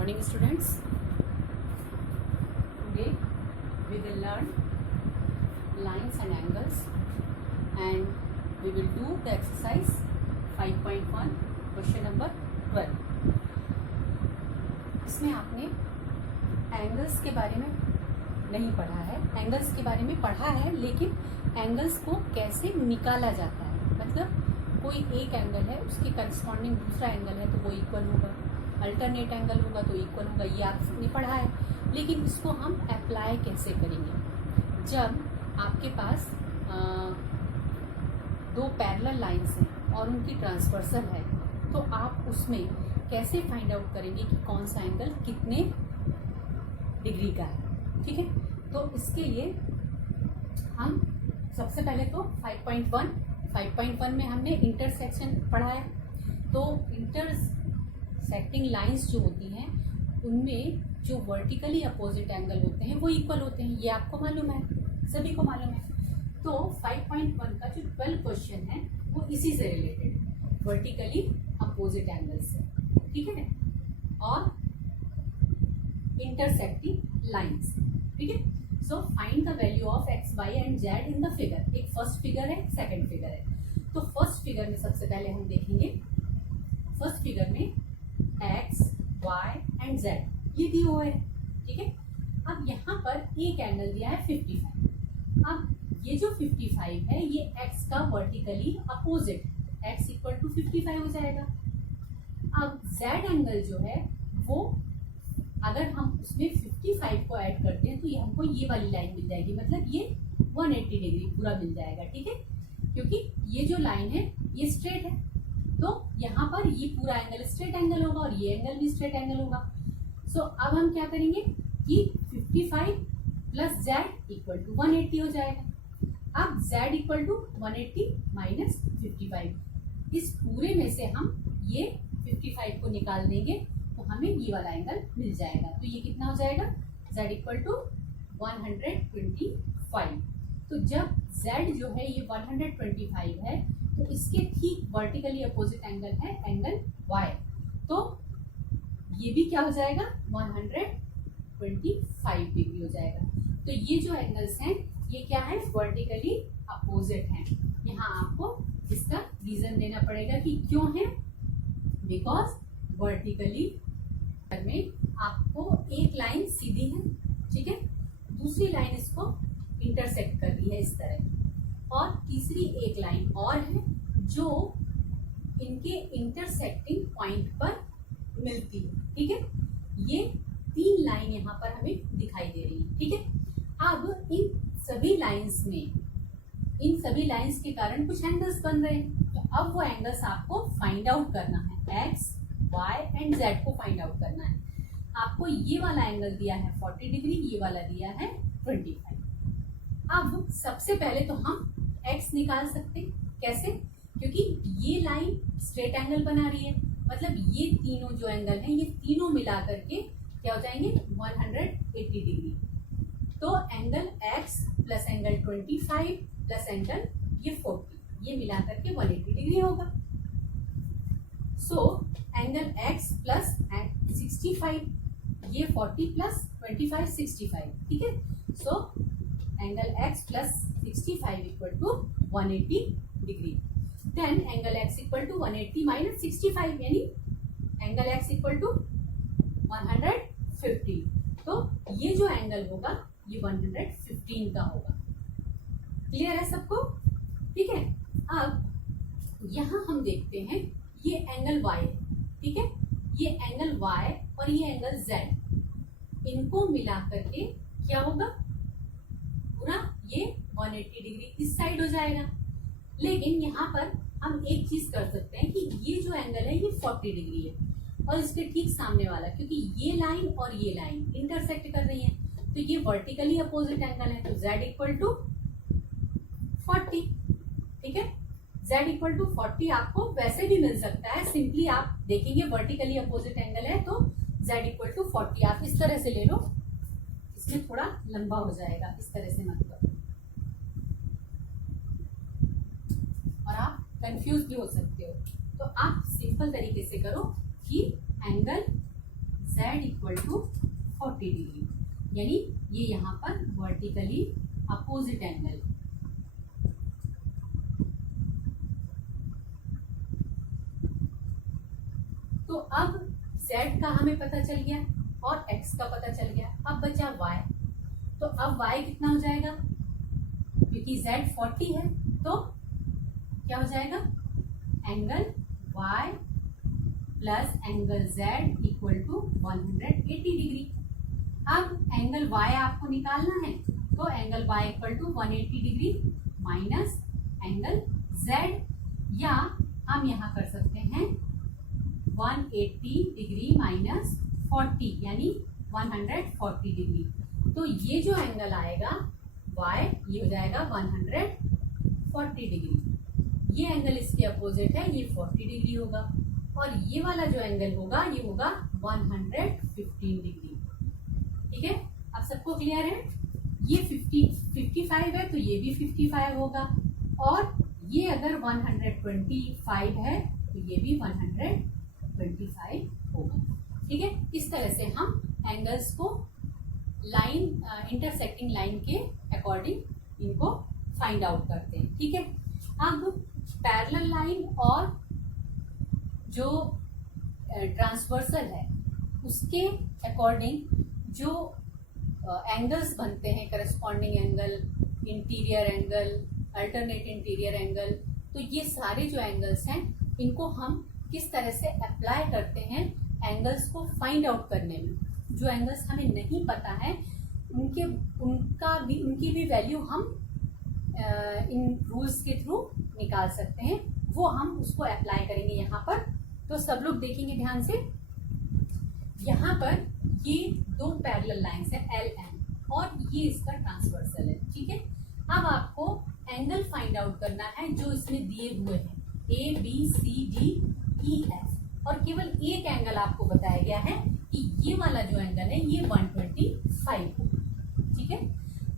morning students. Today we will learn lines and angles and we will do the exercise 5.1 question number 12. इसमें आपने angles के बारे में नहीं पढ़ा है, एंगल्स के बारे में पढ़ा है लेकिन एंगल्स को कैसे निकाला जाता है, मतलब कोई एक एंगल है उसके करस्पॉन्डिंग दूसरा एंगल है तो वो इक्वल होगा, अल्टरनेट एंगल होगा तो इक्वल होगा, ये आपने पढ़ा है। लेकिन इसको हम अप्लाई कैसे करेंगे? जब आपके पास दो पैरेलल लाइंस हैं और उनकी ट्रांसवर्सल है तो आप उसमें कैसे फाइंड आउट करेंगे कि कौन सा एंगल कितने डिग्री का है। ठीक है, तो इसके लिए हम सबसे पहले तो 5.1 में हमने इंटरसेक्शन पढ़ा है। तो इंटरसेक्टिंग लाइंस जो होती हैं उनमें जो वर्टिकली अपोजिट एंगल होते हैं वो इक्वल होते हैं, ये आपको मालूम है, सभी को मालूम है। तो 5.1 का जो 12 क्वेश्चन है वो इसी से रिलेटेड, वर्टिकली अपोजिट एंगल से, ठीक है, और इंटरसेक्टिंग लाइंस। ठीक है, so find the value of X Y and Z in the figure. एक फर्स्ट फिगर है, सेकंड फिगर है। तो फर्स्ट फिगर में सबसे पहले हम देखेंगे, फर्स्ट फिगर में एक्स वाई एंड जेड ये दिए हुए है। ठीक है, अब यहाँ पर एक एंगल दिया है 55। अब ये जो 55 है ये एक्स का vertically opposite, X equal to 55 हो जाएगा। अब जेड एंगल जो है वो अगर हम उसमें 55 को ऐड करते हैं तो ये हमको ये वाली लाइन मिल जाएगी, मतलब ये 180 डिग्री पूरा मिल जाएगा। ठीक है, क्योंकि ये जो लाइन है ये स्ट्रेट है तो यहाँ पर ये पूरा एंगल स्ट्रेट एंगल होगा और ये एंगल भी स्ट्रेट एंगल होगा। सो अब हम क्या करेंगे कि 55 प्लस जेड इक्वल टू 180 हो जाएगा। अब जेड इक्वल टू 180 माइनस 55, इस पूरे में से हम ये 55 को निकाल देंगे तो हमें ये वाला एंगल मिल जाएगा। तो ये कितना हो जाएगा, z इक्वल टू 125। तो जब z जो है ये 125 है तो इसके ठीक वर्टिकली अपोजिट एंगल है एंगल y, तो ये भी क्या हो जाएगा 125 डिग्री हो जाएगा। तो ये जो एंगल्स हैं ये क्या है, वर्टिकली अपोजिट हैं। यहाँ आपको इसका रीजन देना पड़ेगा कि क्यों है, बिकॉज वर्टिकली में आपको एक लाइन सीधी है, ठीक है, दूसरी लाइन इसको इंटरसेक्ट कर रही है इस तरह, और तीसरी एक लाइन और है जो इनके इंटरसेक्टिंग पॉइंट पर मिलती है। ठीक है, ये तीन लाइन यहाँ पर हमें दिखाई दे रही है। ठीक है, अब इन सभी लाइंस के कारण कुछ एंगल्स बन रहे हैं, तो अब वो एंगल्स आपको फाइंड आउट करना है, एक्स वाई एंड जेड को फाइंड आउट करना है। आपको ये वाला एंगल दिया है 40 डिग्री, ये वाला दिया है 25। अब सबसे पहले तो हम एक्स निकाल सकते, कैसे, क्योंकि ये लाइन स्ट्रेट एंगल बना रही है, मतलब ये तीनों जो एंगल हैं ये तीनों मिला करके क्या हो जाएंगे 180 डिग्री। तो angle X plus angle 25 plus angle ये 40, ये मिला करके 180 डिग्री होगा। सो एंगल एक्स प्लस 65, ये 40 प्लस 25 65। ठीक है, so angle X plus 65 equal to 180 degree. Then angle X equal to 180 minus 65, यानी एंगल एक्स इक्वल टू 115। तो ये जो एंगल होगा ये 115 का होगा। क्लियर है सबको? ठीक है, अब यहाँ हम देखते हैं ये एंगल y है, ठीक है, ये एंगल y और ये एंगल z, इनको मिला करके क्या होगा, पूरा ये 180 डिग्री इस साइड हो जाएगा। लेकिन यहाँ पर हम एक चीज कर सकते हैं कि ये जो एंगल है ये 40 डिग्री है और इसके ठीक सामने वाला, क्योंकि ये लाइन और ये लाइन इंटरसेक्ट कर रही है तो ये वर्टिकली अपोजिट एंगल है, तो z इक्वल टू 40। ठीक है, z इक्वल टू 40 आपको वैसे भी मिल सकता है, सिंपली आप देखेंगे वर्टिकली अपोजिट एंगल है तो z इक्वल टू 40 आप इस तरह से ले लो, इसमें थोड़ा लंबा हो जाएगा, इस तरह से मत करो और आप कंफ्यूज भी हो सकते हो। तो आप सिंपल तरीके से करो कि angle z z equal to 40 degree, यानी ये यहाँ पर वर्टिकली अपोजिट एंगल। तो अब z का हमें पता चल गया और x का पता चल गया, अब बचा y। तो अब y कितना हो जाएगा, क्योंकि z 40 है तो क्या हो जाएगा, angle y plus angle z equal to 180 degree. अब एंगल y आपको निकालना है तो angle y equal to 180 degree minus angle z, या हम यहाँ कर सकते हैं 180 डिग्री माइनस 40 यानी 140 डिग्री। तो ये जो एंगल आएगा y, ये हो जाएगा 140 डिग्री। ये एंगल इसके अपोजिट है, ये 40 डिग्री होगा, और ये वाला जो एंगल होगा ये होगा 115 डिग्री। ठीक है, अब सबको क्लियर है। ये 55 है तो ये भी 55 होगा, और ये अगर 125 है तो ये भी 125 होगा। ठीक है, इस तरह से हम एंगल्स को लाइन इंटरसेक्टिंग लाइन के अकॉर्डिंग इनको फाइंड आउट करते हैं। ठीक है, अब पैरेलल लाइन और जो ट्रांसवर्सल है उसके अकॉर्डिंग जो एंगल्स बनते हैं, corresponding angle, interior angle, alternate interior angle, तो ये सारे जो एंगल्स हैं इनको हम किस तरह से अप्लाई करते हैं एंगल्स को फाइंड आउट करने में। जो एंगल्स हमें नहीं पता है उनकी भी वैल्यू हम इन रूल्स के थ्रू निकाल सकते हैं, वो हम उसको अप्लाई करेंगे यहाँ पर। तो सब लोग देखेंगे ध्यान से, यहाँ पर ये दो पैरेलल लाइंस है LN और ये इसका ट्रांसवर्सल है। ठीक है, अब आपको एंगल फाइंड आउट करना है जो इसमें दिए हुए हैं ABCDEF, और केवल एक एंगल आपको बताया गया है कि ये वाला जो एंगल है ये 125 होगा। ठीक है,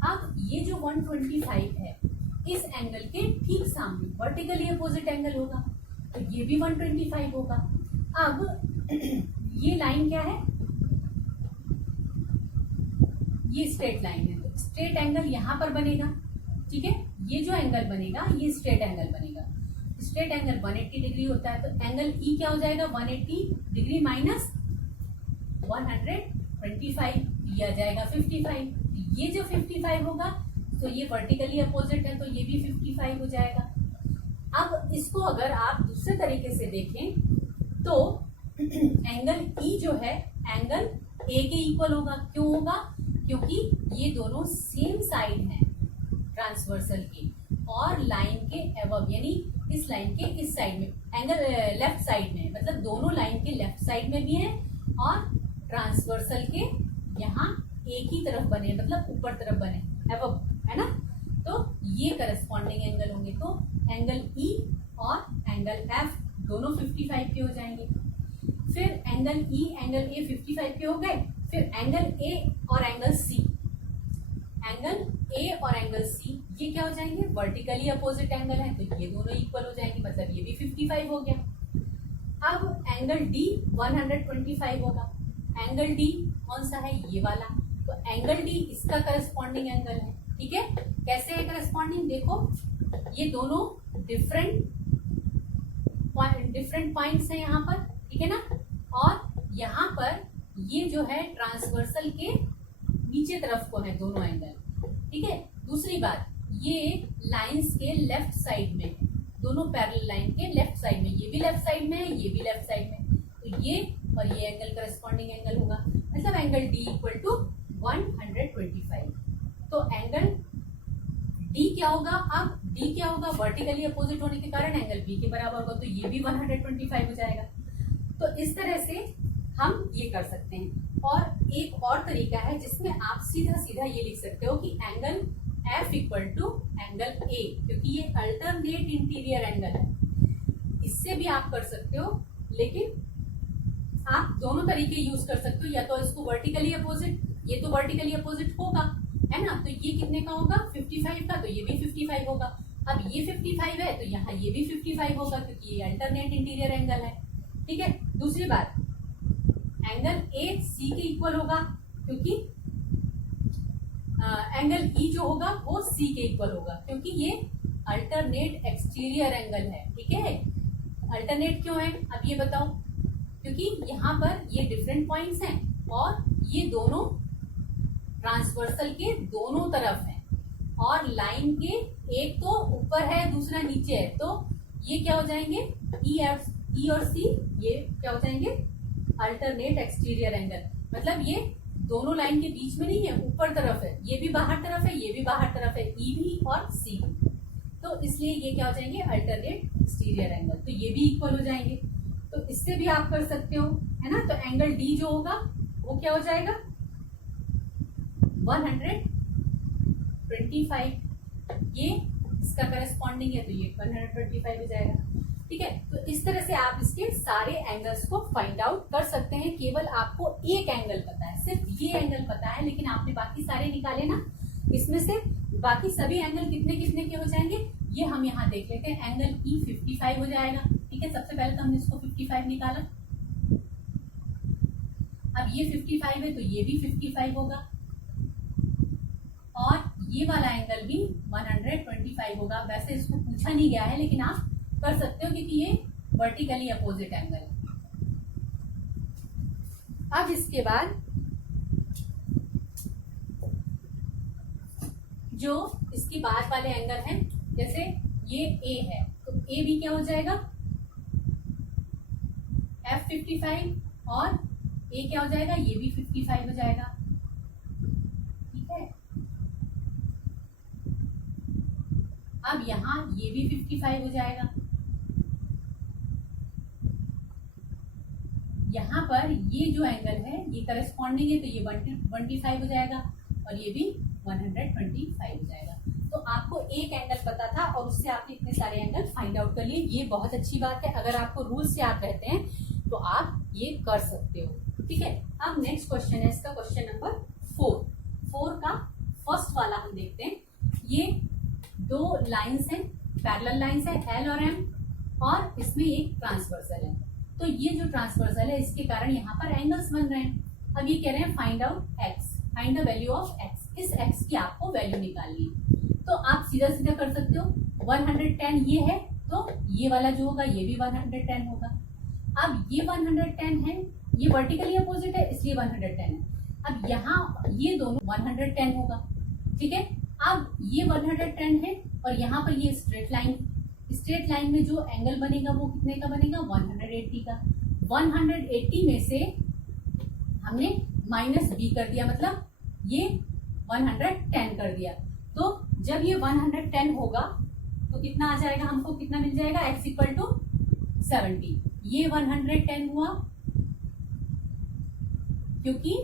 अब ये जो 125 है इस एंगल के ठीक सामने वर्टिकली अपोजिट एंगल होगा, तो ये भी 125 होगा। अब ये लाइन क्या है, ये स्ट्रेट लाइन है, तो स्ट्रेट एंगल यहाँ पर बनेगा। ठीक है, ये जो एंगल बनेगा ये स्ट्रेट एंगल बनेगा। स्ट्रेट एंगल 180 डिग्री होता है, तो एंगल ई क्या हो जाएगा, 180 डिग्री माइनस 125 दिया जाएगा 55। ये जो 55 होगा तो ये वर्टिकली अपोजिट है, तो ये भी 55 हो जाएगा। अब इसको अगर आप दूसरे तरीके से देखें तो एंगल ई जो है एंगल ए के इक्वल होगा। क्यों होगा, क्योंकि ये दोनों सेम साइड हैं ट्रांसवर्सल की, और लाइन के अबव यानी इस लाइन के इस साइड में एंगल लेफ्ट साइड में, मतलब दोनों लाइन के लेफ्ट साइड में भी है और ट्रांसवर्सल के यहाँ एक ही तरफ बने, मतलब ऊपर तरफ बने, अबव, है ना। तो ये करस्पॉन्डिंग एंगल होंगे, तो एंगल ई और एंगल एफ दोनों 55 के हो जाएंगे। फिर एंगल ई एंगल ए 55 के हो गए, फिर एंगल ए और एंगल सी, एंगल ए और एंगल सी ये क्या हो जाएंगे, वर्टिकली अपोजिट एंगल है, तो ये दोनों इक्वल हो जाएंगे, मतलब ये भी 55 हो गया। अब एंगल डी 125 होगा। एंगल डी कौन सा है, ये वाला, तो एंगल डी इसका करस्पॉन्डिंग एंगल है। ठीक है, कैसे है करस्पॉन्डिंग, देखो ये दोनों डिफरेंट पॉइंट्स हैं यहाँ पर, ठीक है ना, और यहाँ पर ये जो है ट्रांसवर्सल के नीचे तरफ को है दोनों एंगल। ठीक है, दूसरी बात, ये लाइंस के लेफ्ट साइड में है, दोनों पैरेलल लाइन के लेफ्ट साइड में, ये भी लेफ्ट साइड में है, ये भी लेफ्ट साइड में, तो ये और ये एंगल करस्पॉन्डिंग एंगल होगा, मतलब एंगल डी इक्वल टू 125। तो एंगल डी क्या होगा, अब डी क्या होगा, वर्टिकली अपोजिट होने के कारण एंगल बी के बराबर होगा, तो ये भी 125 हो जाएगा। तो इस तरह से हम ये कर सकते हैं। और एक और तरीका है जिसमें आप सीधा सीधा ये लिख सकते हो कि angle F equal to angle A, क्योंकि ये अल्टरनेट इंटीरियर एंगल है, इससे भी आप कर सकते हो, लेकिन आप दोनों तरीके यूज कर सकते हो, या तो इसको वर्टिकली अपोजिट, ये तो वर्टिकली अपोजिट होगा, है ना, तो ये कितने का होगा 55 का, तो ये भी 55 होगा। अब ये 55 है तो यहाँ ये भी 55 होगा, क्योंकि ये अल्टरनेट इंटीरियर एंगल है। ठीक है, दूसरी बात, एंगल ए सी के इक्वल होगा, क्योंकि एंगल ई जो होगा वो सी के इक्वल होगा, क्योंकि ये अल्टरनेट एक्सटीरियर एंगल है। ठीक है, अल्टरनेट क्यों है अब ये बताओ, क्योंकि यहाँ पर ये डिफरेंट पॉइंट्स हैं और ये दोनों ट्रांसवर्सल के दोनों तरफ हैं, और लाइन के एक तो ऊपर है दूसरा नीचे है, तो ये क्या हो जाएंगे, ई और सी ये क्या हो जाएंगे, अल्टरनेट एक्सटीरियर एंगल। मतलब ये दोनों लाइन के बीच में नहीं है, ऊपर तरफ है, ये भी बाहर तरफ है, ये भी बाहर तरफ है, ई भी और सी भी, तो इसलिए ये क्या हो जाएंगे, अल्टरनेट एक्सटीरियर एंगल। तो ये भी इक्वल हो जाएंगे, तो इससे भी आप कर सकते हो, है ना। तो एंगल डी जो होगा वो क्या हो जाएगा, 125, ये इसका करस्पॉन्डिंग है, तो ये 125 हो जाएगा। ठीक है, तो इस तरह से आप इसके सारे एंगल्स को फाइंड आउट कर सकते हैं। केवल आपको एक एंगल पता है, सिर्फ ये एंगल पता है, लेकिन आपने बाकी सारे निकाले ना, इसमें से बाकी सभी एंगल कितने कितने के हो जाएंगे ये हम यहाँ देख लेते हैं। एंगल ई 55 हो जाएगा। ठीक है, सबसे पहले तो हमने इसको 55 निकाला, अब ये 55 है तो ये भी 55 होगा, और ये वाला एंगल भी 125 होगा। वैसे इसको पूछा नहीं गया है, लेकिन आप कर सकते हो क्योंकि ये वर्टिकली अपोजिट एंगल है। अब इसके बाद जो इसके बाद वाले एंगल हैं, जैसे ये ए है तो ए भी क्या हो जाएगा, F55, और ए क्या हो जाएगा, ये भी 55 हो जाएगा। ठीक है, अब यहां ये भी 55 हो जाएगा, यहाँ पर ये जो एंगल है ये करस्पॉन्डिंग है, तो ये 125 हो जाएगा, और ये भी 125 हो जाएगा। तो आपको एक एंगल पता था और उससे आपने इतने सारे एंगल फाइंड आउट कर लिए, ये बहुत अच्छी बात है। अगर आपको रूल से याद रहते हैं तो आप ये कर सकते हो। ठीक है, अब नेक्स्ट क्वेश्चन है, इसका क्वेश्चन नंबर 4 का फर्स्ट वाला हम देखते हैं। ये दो लाइंस हैं, पैरेलल लाइंस है एल और एम, और इसमें एक ट्रांसवर्सल है। तो ये जो ट्रांसवर्सल है इसके कारण यहाँ पर एंगल्स बन रहे हैं। अब ये कह रहे हैं find out x, find the value of x. इस एक्स की आपको वैल्यू निकालनी है, तो आप सीधा सीधा कर सकते हो। 110 ये है तो ये वाला जो होगा ये भी 110 होगा। अब ये 110 है, ये वर्टिकली अपोजिट है इसलिए 110 है। अब यहाँ ये दोनों 110 होगा। ठीक है, अब ये 110 है और यहाँ पर ये स्ट्रेट लाइन में जो एंगल बनेगा वो कितने का बनेगा, 180 का। 180 में से हमने माइनस बी कर दिया, मतलब ये 110 कर दिया। तो जब ये 110 होगा तो कितना आ जाएगा, हमको कितना मिल जाएगा, x इक्वल टू 70। ये 110 हुआ क्योंकि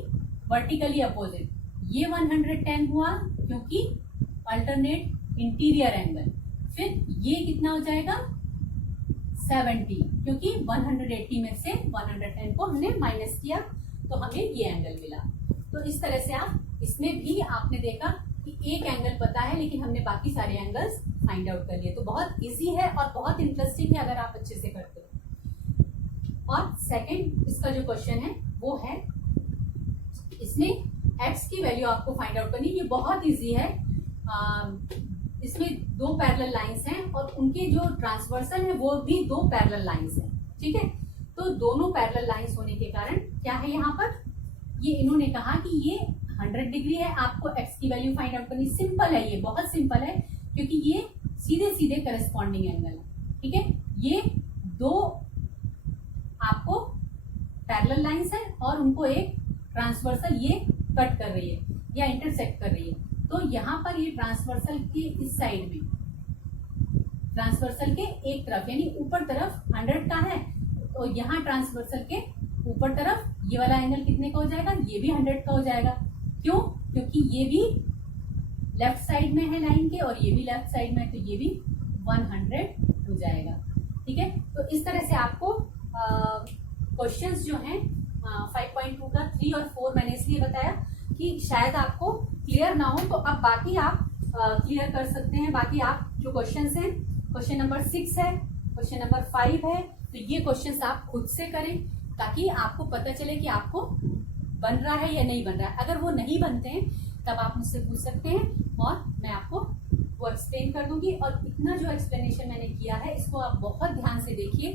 वर्टिकली अपोजिट, ये 110 हुआ क्योंकि अल्टरनेट इंटीरियर एंगल, फिर ये कितना हो जाएगा 70 क्योंकि 180 में से 110 को हमने माइनस किया तो हमें ये एंगल मिला। तो इस तरह से आप इसमें भी आपने देखा कि एक एंगल पता है लेकिन हमने बाकी सारे एंगल्स फाइंड आउट कर लिए। तो बहुत इजी है और बहुत इंटरेस्टिंग है अगर आप अच्छे से करते हो। और सेकंड इसका जो क्वेश्चन है वो है, इसमें x की वैल्यू आपको फाइंड आउट करनी। ये बहुत इजी है। इसमें दो पैरेलल लाइंस हैं और उनके जो ट्रांसवर्सल है वो भी दो पैरेलल लाइंस हैं। ठीक है, तो दोनों पैरेलल लाइंस होने के कारण क्या है, यहाँ पर ये इन्होंने कहा कि ये 100 डिग्री है, आपको x की वैल्यू फाइंड आउट करनी। सिंपल है, ये बहुत सिंपल है क्योंकि ये सीधे सीधे करस्पॉन्डिंग एंगल है। ठीक है, ये दो आपको पैरेलल लाइंस है और उनको एक ट्रांसवर्सल ये कट कर रही है या इंटरसेक्ट कर रही है। तो यहाँ पर ये ट्रांसवर्सल के इस साइड में, ट्रांसवर्सल के एक तरफ यानी ऊपर तरफ 100 का है, तो यहाँ ट्रांसवर्सल के ऊपर तरफ ये वाला एंगल कितने का हो जाएगा, ये भी 100 का हो जाएगा। क्यों, क्योंकि ये भी लेफ्ट साइड में है लाइन के और ये भी लेफ्ट साइड में है, तो ये भी 100 हो जाएगा। ठीक है, तो इस तरह से आपको क्वेश्चंस जो हैं 5.2 का 3 और 4 मैंने इसलिए बताया कि शायद आपको क्लियर ना हो, तो अब बाकी आप क्लियर कर सकते हैं। बाकी आप जो क्वेश्चंस हैं, क्वेश्चन नंबर 6 है, क्वेश्चन नंबर 5 है, तो ये क्वेश्चंस आप खुद से करें। ताकि आपको पता चले कि आपको बन रहा है या नहीं बन रहा है। अगर वो नहीं बनते हैं तब आप मुझसे पूछ सकते हैं और मैं आपको वो एक्सप्लेन कर दूंगी। और इतना जो एक्सप्लेनेशन मैंने किया है इसको आप बहुत ध्यान से देखिए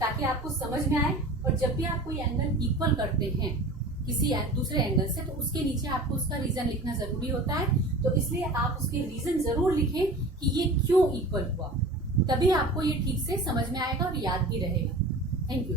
ताकि आपको समझ में आए। और जब भी आप कोई एंगल इक्वल करते हैं किसी दूसरे एंगल से तो उसके नीचे आपको उसका रीजन लिखना जरूरी होता है। तो इसलिए आप उसके रीजन जरूर लिखें कि ये क्यों इक्वल हुआ, तभी आपको ये ठीक से समझ में आएगा और याद भी रहेगा। Thank you.